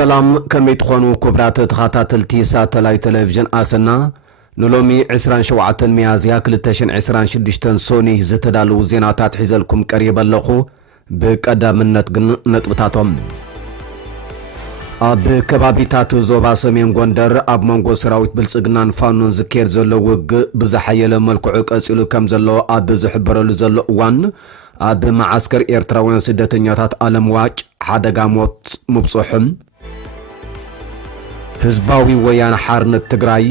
سلام كمي تخونو كبرات تخاتاتلتي ساتلاي تلفزيون آسنا نلومي 27 ميازيا كلتشن 26 سوني زتدالو زيناتات حيزلكم قريبا لخو بقدامنت نطبتاتهم اب كبابيتات زوبا سمين غوندر اب منغو سراويت بلصغنان فانون زكير زلو وغ بزحيله ملكعو قصيلو كم زلو اب زحبرلو زلو وان اب معسكر ايرتراوያን ስደተኛታት ዓለም ዋጭ ሓደጋ ሞት ምብጽሕም ህዝባዊ ወያነ ሓርነት ትግራይ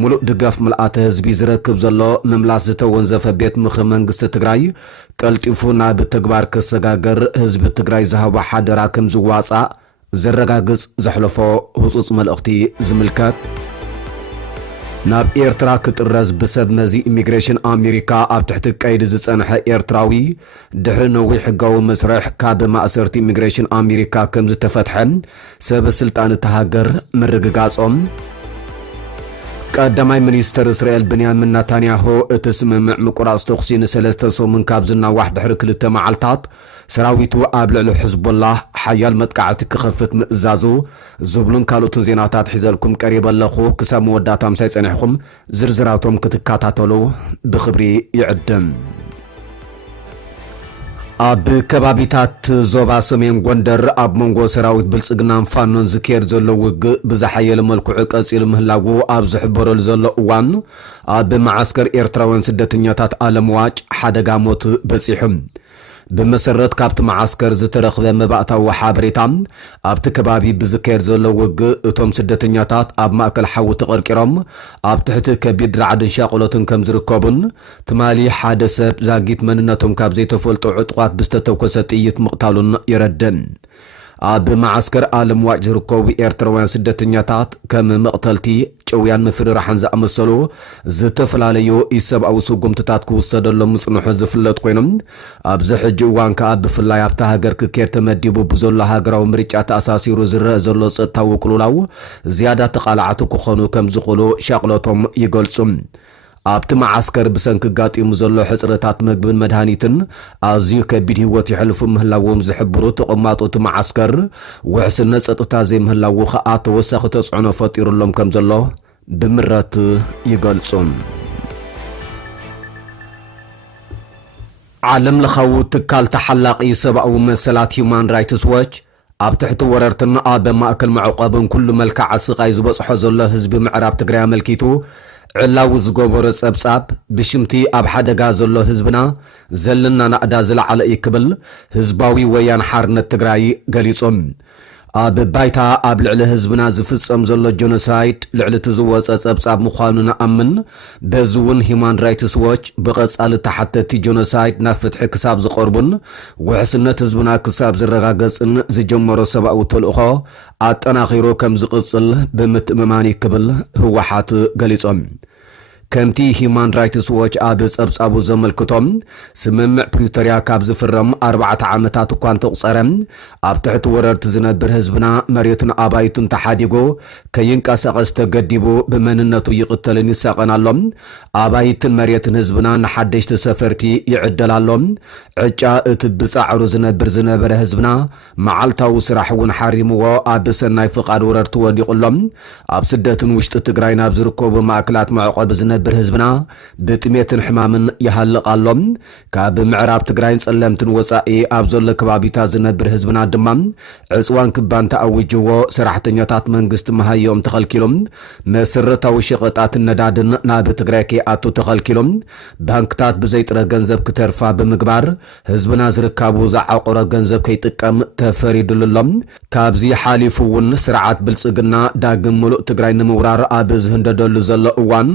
ሙሉእ ድጋፍ መልአተ ህዝቢ ዝረክብ ዘሎ መምላስ ዝተወንዘፈ ቤት ምኽሪ መንግስቲ ትግራይ ቀልጢፉ ናብ ተግባር ከሰጋገር ህዝቢ ትግራይ ዝሃቦ ሓደራ ከም ዝዋጻእ زرقاقز زحلفو هصوص ملأختي زملكات ناب إيرترا كترز بسب مزي إميغريشن أمريكا أب تحت قيد زصنح إيرتراوي دحر نوي حقاو مسرح كاب مأسرت إميغريشن أمريكا كم زتفتحن سب السلطان تهاجر مرقاقازهم قدامي منيستر إسرائيل بنيامين نتنياهو اتسم مقراص تخسين سلسة سومن كابزنا واحد حرك للتمعالتات سراويتو قابل حزب الله حيال متقعت كخفت مئزازو زبلون كالوتن زيناتات حزالكم قريبا لخو كسام وداتام سيصنحكم زرزراتهم كتكاتاتولو بخبري يعدم اب كبابيتات زوبا سمين غوندر اب منغو سراويت بلصغنان فانون زكير زلو وغ بزحيل ملكعو قصيل مهلاغو اب زحبرل زلو وان اب معسكر ايرتراوያን ስደተኛታት ዓለም ዋጭ ሓደጋ ሞት በጽሕም بمسرت كابت معسكر زترخبه مبعتا وحابريتام ابت كبابي بزكير زلو وغ اتوم سدتنياتات اب ماكل حو تقرقرام اب تحت كبيد رعد شاقلوتن كم زركوبن تمالي حادثه زاغيت مننتهم كاب زيتفولطو عطقات بستتوكسه طيت مقتالون يردن اب معسكر عالم واج ركوب ايرتراوያን ስደተኛታት كم مقتلتي ጨውያን مفررحن زامسلو زتفلاليو يسبعو سغمتታት كوسدلو مصنح زفلط ኮይኖም اب زحج وان كاب بفلاي ابታ ሀገር كير تمديبو بزول هاغراو مريጫት አሳሲሩ ዝረ ዘሎ ጸታው ቁሉላው زياده تقالعت كخونو كم زقلو شاقلوتهم يገልጹም ابت معسكر بسنك قاطي مزلو حصرتات مغبن مدهانيتن ازيو كبيد هيوت يحلفو مهلاوم زحبرو تقماطو معسكر وحسن صطتا زي مهلاو خاط وسخ تصعنو فطيرلهم كم زلو بمرات يغلصون عالم لخو تكال تحلاقي سبعو مسلات هيومان رايتس واتش اب تحت وررتنا اب ماكل معقبن كل ملكع سقاي زبصحو زلو حزب معراب تግራይ ملكيتو علاو زغبر صبصاب بشمتي اب حدغا زلو حزبنا زلنا نادا زلعل يكبل حزباوي ويان حارነት تግራይ ገሊጾም اب بايتا اب لعل حزبنا زفصم زلو جينوسايد لعل تزوص صبصاب مخاننا امن بزون هيومان رايتس واتش بقصال تحتتي جينوسايد نفتح حساب زقربن وحسنت حزبنا حساب زرغاغصن زجمرو سباو تلخو اطناخيرو كم زقصل بمتمماني كبل هوحات ገሊጾም كمتي هيومان رايتس واتش ابس ابصابو زملكتهم سممع بريتوريا كاب زفرم 4 عامتات كوان تقصرم اب تحت وررت زنبر حزبنا مريتن ابايتن تحاديغو كينقاسقس تگديبو بمننتو يقتلن يساقنالهم ابايتن مريتن حزبنا نحدش تسفرتي يعدلالهم عجا اتبصعرو زنبر حزبنا معالتاو سراحون حريمو ابسناي فقاد وررت وديقلهم اب سدتن وشت تግራይና بزركوب ماكلات معقب بر حزبنا بتميتن حمامن يحلقالهم كاب معراب تግራይን ጸለምትን ወጻኢ ኣብዘለ ከባቢታ ዝነብር حزبنا ድማም ዕጽዋን ክባን ተኣውጅዎ ሰራሕተኛታት መንግስት መሃዮም ተኸልኪሎም መሰረታዊ ሸቀጣት ነዳድን ናብ ትግራይ ከኣቱ ተኸልኪሎም ባንክታት ብዘይጥረ ገንዘብ ከተርፋ ብምግባር حزبنا ዝርከቡ ዘዓቆረ ገንዘብ ከይጥቀም ተፈሪድልሎም ካብዚ ሓሊፉውን ስርዓት ብልጽግና ዳግም ሙሉእ ትግራይ ንምውራር ኣብ ዝህንደደሉ ዘሎ እዋን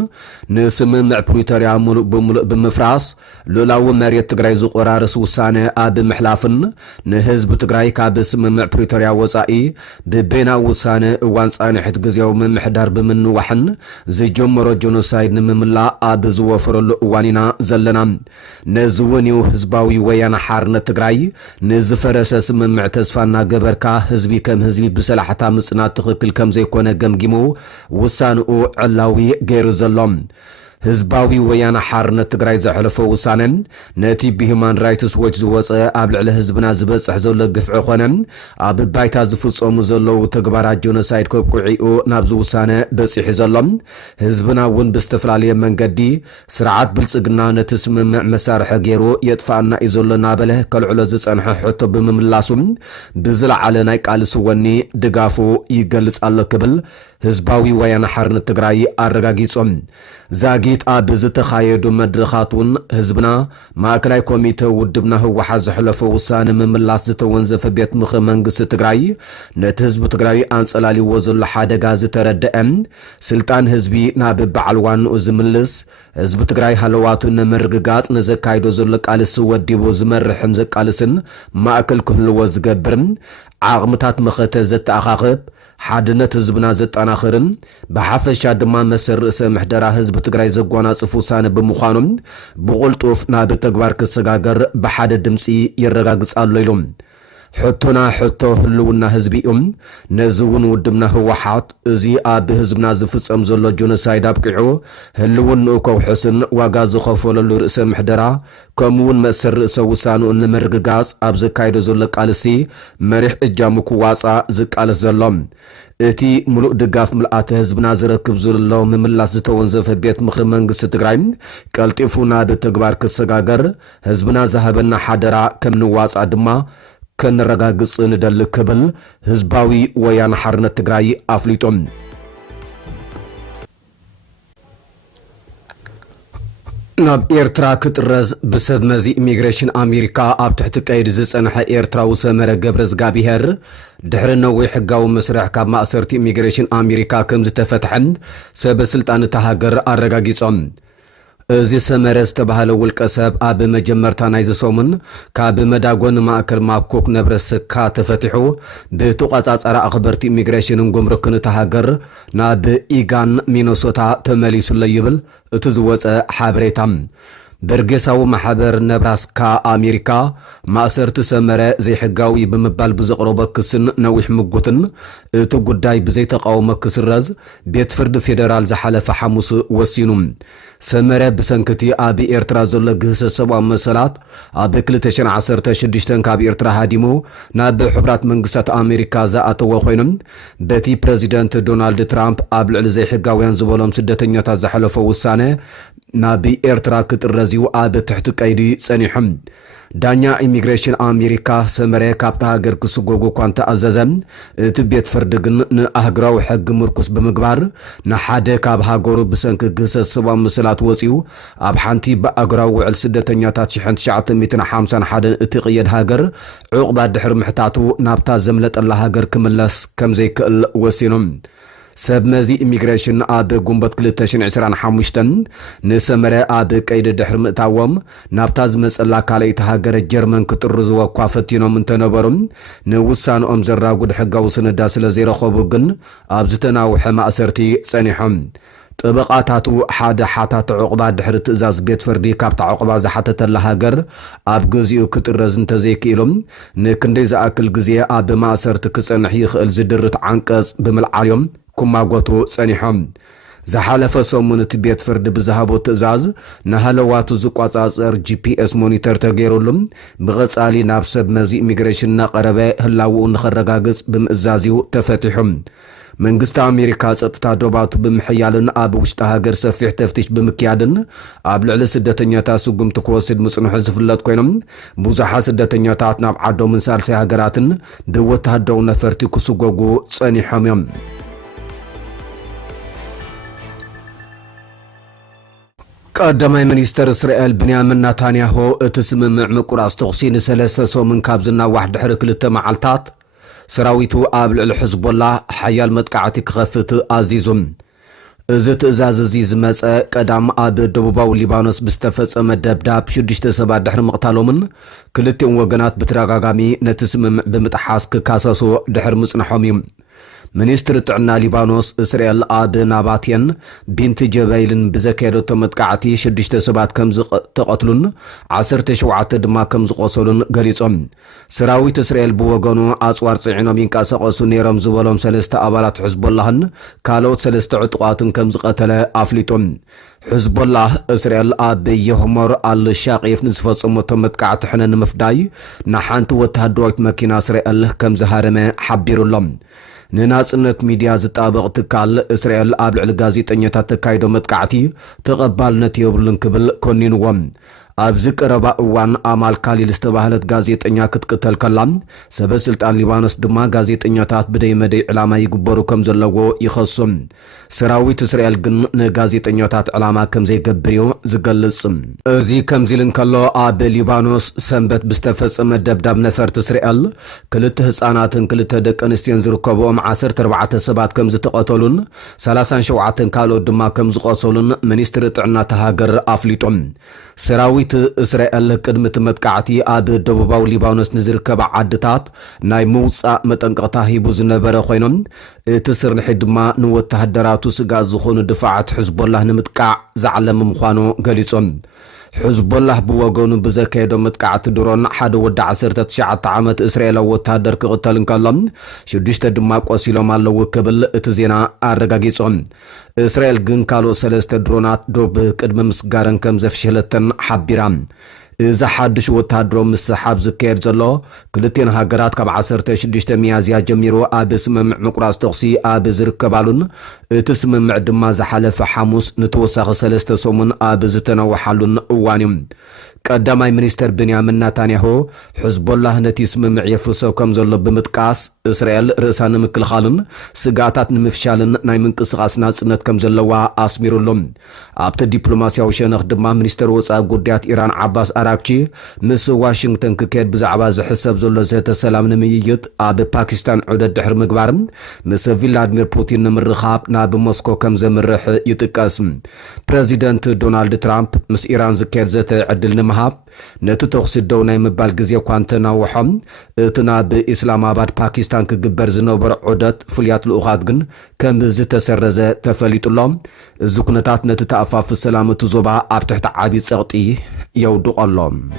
نسمم بريتوريا ملو بمفراس لولاو مريت تግራይ زقرارس وسانه اب محلافن نحزب تግራይ كاب سمم بريتوريا وصائي ببينا وسانه وان صانحت غزياو ممحدار بمن وحن زجمرو جينوسايد نمملا اب زوفرلو وانينا زلنا نزونيو حزباوي ويان حارነት تግራይ نزفرس سمم تسفانا غبركا حزبي كم حزبي بسلاحتا مصنات تخكل كم زيكونه گمگيمو وسانو علاوي غير زلم ህዝባዊ ወያነ ሓርነት ትግራይ ዘሕለፈ ውሳነ ነቲ ብሂማን ራይትስ ዎች ዝወፀ ኣብ ልዕሊ ህዝብና ዝበፅሕ ዘሎ ግፍዒ ኮነ ኣብ ባይታ ዝፍፀሙ ዘለዉ ተግባራት ጆኖሳይድ ከብቁዒኡ ናብዚ ውሳነ በፂሑ ዘሎ ህዝብና እውን ብዝተፈላለየ መንገዲ ስርዓት ብልፅግና ነቲ ስምምዕ መሳርሒ ገይሩ የጥፋእና እዩ ዘሎ እናበለ ከልዕሎ ዝፀንሐ ሕቶ ብምምላሱ ብዝለዓለ ናይ ቃልሲ ወኒ ድጋፉ ይገልፅ ኣሎ ክብል ህዝባዊ ወያነ ሓርነት ትግራይ ኣረጋጊፆም ዛጊት ኣብ ዝተኻየዱ መድረኻቱን ህዝብና ማእከላይ ኮሚቴ ውድብና ህወሓት ዘሕለፈ ውሳነ ምምላስ ዝተወንዘፈ ቤት ምክሪ መንግስቲ ትግራይ ነቲ ህዝቢ ትግራይ ኣንጸላሊዎ ዘሎ ሓደጋ ዝተረድአ ስልጣን ህዝቢ ናብ በዓል ዋንኡ ዝምልስ ህዝቢ ትግራይ ሃለዋቱ ንምርግጋጽ ንዘካይዶ ዘሎ ቃልሲ ወዲቡ ዝመርሕን ዘቃልስን ማእከል ክህልዎ ዝገብርን ዓቕምታት መኸተ ዘተኣኻኽብ ሓድነት ህዝብና ዘጠናኽርን ብሓፈሻ ድማ መሰር ርእሰ ምሕደራ ህዝቢ ትግራይ ዘጓናጽፍ ውሳነ ብምዃኖም ብቁልጡፍ ናብ ተግባር ክሰጋገር ብሓደ ድምፂ ይረጋግጽ ኣሎ ኢሎም ሕቶና ሕቶ ህልውና ህዝቢኦም ነዚ እውን ውድብና ህወሓት እዚ ኣብ ህዝብና ዝፍጸም ዘሎ ጆኖሳይድ ኣብቂዑ ህልውንኡ ከውሕስን ዋጋ ዝኸፈለሉ ርእሰ ምሕደራ ከምኡውን መእሰር ርእሰ ውሳንኡ ንምርግጋጽ ኣብ ዘካይዶ ዘሎ ቃልሲ መሪሕ እጃሙ ክዋፃእ ዝቃለስ ዘሎ እቲ ሙሉእ ድጋፍ ምልኣተ ህዝብና ዝረክብ ዘሎ ምምላስ ዝተወንዘፈ ቤት ምክሪ መንግስቲ ትግራይ ቀልጢፉ ናብ ተግባር ክሰጋገር ህዝብና ዝሃበና ሓደራ ከም ንዋፃእ ድማ ከንረጋግጽ ንደሊ ክብል ህዝባዊ ወያነ ሓርነት ትግራይ ኣፍሊጦም ናብ ኤርትራ ክጥረዝ ብሰብ መዚ ኢሚግሬሽን ኣሜሪካ ኣብ ትሕቲ ቀይዲ ዝጸንሐ ኤርትራዊ ሰመረ ገብረ ዝጋቢሄር ድሕሪ ነዊሕ ሕጋዊ መስርሕ ካብ ማእሰርቲ ኢሚግሬሽን ኣሜሪካ ከም ዝተፈትሐን ሰበስልጣን እታ ሃገር ኣረጋጊጾም እዚ ሰመረ ዝተባሃለ ውልቀ ሰብ ኣብ መጀመርታ ናይ ዝሰሙን ካብ መዳጎን ማእከል ማብኮክ ነብረ ስካ ተፈቲሑ ብተቆጻጸራ ኣኽበርቲ ኢሚግሬሽንን ጉምሩክን እታ ሃገር ናብ ኢጋን ሚኒሶታ ተመሊሱሎ ይብል እቲ ዝወፀ ሓበሬታ በርጌሳዊ ማሕበር ነብራስካ ኣሜሪካ ማእሰርቲ ሰመረ ዘይሕጋዊ ብምባል ብዘቕረቦ ክስን ነዊሕ ምጉትን እቲ ጉዳይ ብዘይተቃወመ ክስረዝ ቤት ፍርዲ ፌደራል ዝሓለፈ ሐሙስ ወሲኑ ሰመረ ብሰንክቲ ኣብ ኤርትራ ዘሎ ግህሰት ሰብኣዊ መሰላት ኣብ 2016 ካብ ኤርትራ ሃዲሙ ናብ ሕቡራት መንግስታት ኣሜሪካ ዝኣተወ ኮይኖም በቲ ፕሬዚደንት ዶናልድ ትራምፕ ኣብ ልዕሊ ዘይሕጋውያን ዝበሎም ስደተኛታት ዝሓለፈ ውሳነ ናብ ኤርትራ ክጥረዝዩ ኣብ ትሕቲ ቀይዲ ጸኒሖም ዳኛ ኢሚግሬሽን ኣሜሪካ ሰመረ ካብታ ሃገር ክስጎጉ እኳ እንተኣዘዘ እቲ ቤት ፍርዲ ግን ንኣህግራዊ ሕጊ ምርኩስ ብምግባር ንሓደ ካብ ሃገሩ ብሰንኪ ግህሰት ሰብኣዊ ምስላት ወፂኡ ኣብ ሓንቲ ብኣህግራዊ ውዕል ስደተኛታት 1951 እቲ ቅየድ ሃገር ዕቑባ ድሕሪ ምሕታቱ ናብታ ዘምለጠላ ሃገር ክምለስ ከም ዘይክእል ወሲኖም ሰብ መዚ ኢሚግሬሽን ኣብ ጉንበት 2025 ንሰመረ ኣብ ቀይዲ ድሕሪ ምእታዎም ናብታ ዝመፀላ ካልአይቲ ሃገረ ጀርመን ክጥርዝዎ እኳ ፈቲኖም እንተነበሩም ንውሳንኦም ዘራጉድ ሕጋዊ ስንዳ ስለ ዘይረኸቡ ግን ኣብ ዝተናውሐ ማእሰርቲ ጸኒሖም ጥበቃታቱ ሓደ ሓታት ዕቑባ ድሕሪ ትእዛዝ ቤት ፍርዲ ካብታ ዕቑባ ዝሓተተላ ሃገር ኣብ ገዚኡ ክጥረዝ እንተዘይክኢሎም ንክንደይ ዝኣክል ግዜ ኣብ ማእሰርቲ ክጸንሕ ይኽእል ዝድርት ዓንቀጽ ብምልዓልዮም ኩማጎቱ ጸኒሖም ዝሓለፈ ሰሙን እቲ ቤት ፍርዲ ብዝሃቦ ትእዛዝ ንሃለዋቱ ዝቋጻጸር ጂፒኤስ ሞኒተር ተገይሩሎም ብቐጻሊ ናብ ሰብ መዚ ኢሚግሬሽን ናቐረበ ህላውኡ ንኸረጋግጽ ብምእዛዝዩ ተፈቲሖም መንግስቲ ኣሜሪካ ጸጥታ ዶባቱ ብምሕያልን ኣብ ውሽጢ ሃገር ሰፊሕ ተፍቲሽ ብምክያድን ኣብ ልዕሊ ስደተኛታት ስጉምቲ ክወስድ ምጽንሑ ዝፍለጥ ኮይኖም ብዙሓት ስደተኛታት ናብ ዓዶምን ሳልሳይ ሃገራትን ብወታደራዊ ነፈርቲ ክስጎጉ ጸኒሖም እዮም ቀዳማይ ሚኒስትር እስራኤል ብንያሚን ኔታንያሁ እቲ ስምምዕ ምቁራጽ ተኽሲ ንሰለስተ ሰሙን ካብ ዝናዋሕ ድሕሪ 2 መዓልታት ሰራዊቱ ኣብ ልዕሊ ሕዝቦላ ሓያል መጥቃዕቲ ክኸፍት ኣዚዞም እዚ ትእዛዝ እዚ ዝመፀ ቀዳም ኣብ ደቡባዊ ሊባኖስ ብዝተፈጸመ ደብዳብ 6 ሰባት ድሕሪ ምቕታሎምን ክልቲኦም ወገናት ብተደጋጋሚ ነቲ ስምምዕ ብምጥሓስ ክካሰሱ ድሕሪ ምጽንሖም እዩ ሚኒስትር ጥዕና ሊባኖስ እስራኤል ኣብ ናባቴን ቢንት ጀበይልን ብዘካየደቶ መጥቃዕቲ 6 ሰባት ከም ዝተቐትሉን 17 ድማ ከም ዝቆሰሉን ገሊጾም ሰራዊት እስራኤል ብወገኑ ኣጽዋር ጽዒኖም ይንቀሳቐሱ ነይሮም ዝበሎም 3 ኣባላት ሕዝቦላህን ካልኦት 3 ዕጡቓትን ከም ዝቐተለ ኣፍሊጦም ሕዝቦላህ እስራኤል ኣብ የህመር አልሻቂፍ ንዝፈጸመቶ መጥቃዕቲ ሕነ ንምፍዳይ ንሓንቲ ወተሃደራዊት መኪና እስራኤል ከም ዝሃረመ ሓቢሩሎም ንናጽነት ሚድያ ዝጣበቕ ትካል እስራኤል ኣብ ልዕሊ ጋዜጠኛታት ተካይዶ መጥቃዕቲ ተቐባልነት የብሉን ክብል ኮኒንዎም ኣብዚ ቀረባ እዋን ኣማል ካሊል ዝተባህለት ጋዜጠኛ ክትቅተል ከላ ሰበስልጣን ሊባኖስ ድማ ጋዜጠኛታት ብደይ መደይ ዕላማ ይግበሩ ከም ዘለዎ ይኸሶም ሰራዊት እስራኤል ግን ንጋዜጠኛታት ዕላማ ከም ዘይገብር ዝገልጽ እዚ ከምዚ ኢልን ከሎ ኣብ ሊባኖስ ሰንበት ብዝተፈጸመ ደብዳብ ነፈርቲ እስራኤል ክልተ ህፃናትን ክልተ ደቂ ኣንስትዮን ዝርከብኦም 14 ሰባት ከም ዝተቐተሉን 37 ካልኦት ድማ ከም ዝቆሰሉን ሚኒስትሪ ጥዕና ተሃገር ኣፍሊጦም ሰራዊት እስራኤል ቅድሚ መጥቃዕቲ ኣብ ደቡባዊ ሊባኖስ ንዝርከባ ዓድታት ናይ ምውፃእ መጠንቀቕታ ሂቡ ዝነበረ ኮይኖም እቲ ስርንሒ ድማ ንወተሃደራቱ ስጋት ዝኾኑ ድፋዓት ሕዝቦላህ ንምጥቃዕ ዝዓለመ ምዃኑ ገሊጾም ሕዝቦላህ ብወገኑ ብዘካየዶ መጥቃዕቲ ድሮን ሓደ ወዲ 19 ዓመት እስራኤላዊ ወተሃደር ክቕተል እንከሎም 6 ድማ ቆሲሎም ኣለዉ ክብል እቲ ዜና ኣረጋጊጾም እስራኤል ግን ካልኦት 3 ድሮናት ዶብ ቅድሚ ምስጋረን ከም ዘፍሸለተን ሓቢራ إذا حدش وتهدرو مسحاب زكير زلو كلتين هاجرات كاب 16 ميازيا جميرو آب سممع مقراس تغسي آب زركبالون تسممع دما زحلف حاموس نتوسخ 3 سومن آب زتنوحالون وانيم قداماي منستر بنيامين نتانياهو حزب الله نتي سممع يفرسو كم زلو بمتقاس إسرائيل رئسان مكلخالن سقاطات نمفشالن ناي منقسقاس ناصنت كم زلوا أسميرولهم آبت دبلوماسيا وشنخ دما منستر وصاب قديات إيران عباس أراكشي مس واشنطن ككيد بزعبا زحسب زلو زيت السلام نمييت آب باكستان عدد دحر مقبارم مس فلاديمير بوتين نمرخاب ناب موسكو كم زمرح يتقاسم بريزيدنت دونالد ترامب مس إيران زكير زيت عدل نمهاب نتو تغسدو ناي مبال غزيا كوانتنا وحم اتنا بإسلام آباد باكستان كجبر زنوبر عدد فليات الأغاد جن كم زيت سرزة تفليت اللهم زكنتات نتتأفاف السلامة زوبا اب تحت عابي سغطي يودو اللهم